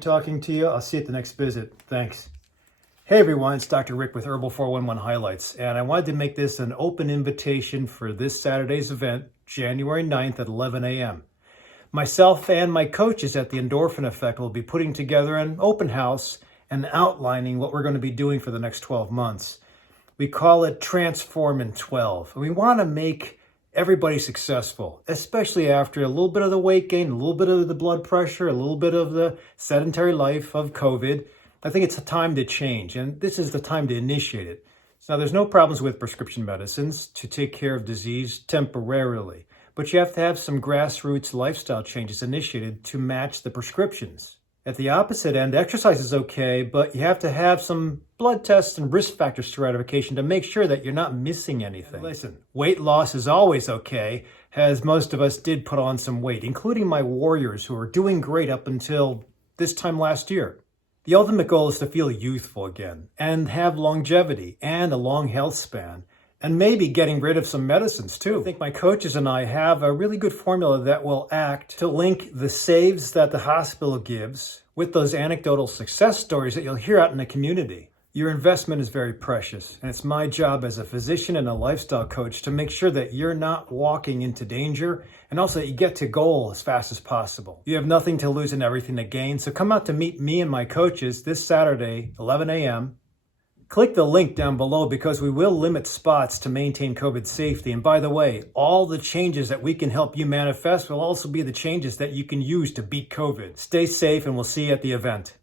Good talking to you. I'll see you at the next visit. Thanks. Hey everyone, it's Dr. Rick with Herbal 411 Highlights, and I wanted to make this an open invitation for this Saturday's event, January 9th at 11 a.m. Myself and my coaches at the Endorphin Effect will be putting together an open house and outlining what we're going to be doing for the next 12 months. We call it Transform in 12. And we want to make everybody successful, especially after a little bit of the weight gain, a little bit of the blood pressure, a little bit of the sedentary life of COVID. I think it's a time to change, and this is the time to initiate it. So there's no problems with prescription medicines to take care of disease temporarily, but you have to have some grassroots lifestyle changes initiated to match the prescriptions. At the opposite end, exercise is okay, but you have to have some blood tests and risk factor stratification to make sure that you're not missing anything. And listen, weight loss is always okay, as most of us did put on some weight, including my warriors who are doing great up until this time last year. The ultimate goal is to feel youthful again and have longevity and a long health span, and maybe getting rid of some medicines too. I think my coaches and I have a really good formula that will act to link the saves that the hospital gives with those anecdotal success stories that you'll hear out in the community. Your investment is very precious, and it's my job as a physician and a lifestyle coach to make sure that you're not walking into danger, and also that you get to goal as fast as possible. You have nothing to lose and everything to gain, so come out to meet me and my coaches this Saturday, 11 a.m. Click the link down below because we will limit spots to maintain COVID safety. And by the way, all the changes that we can help you manifest will also be the changes that you can use to beat COVID. Stay safe, and we'll see you at the event.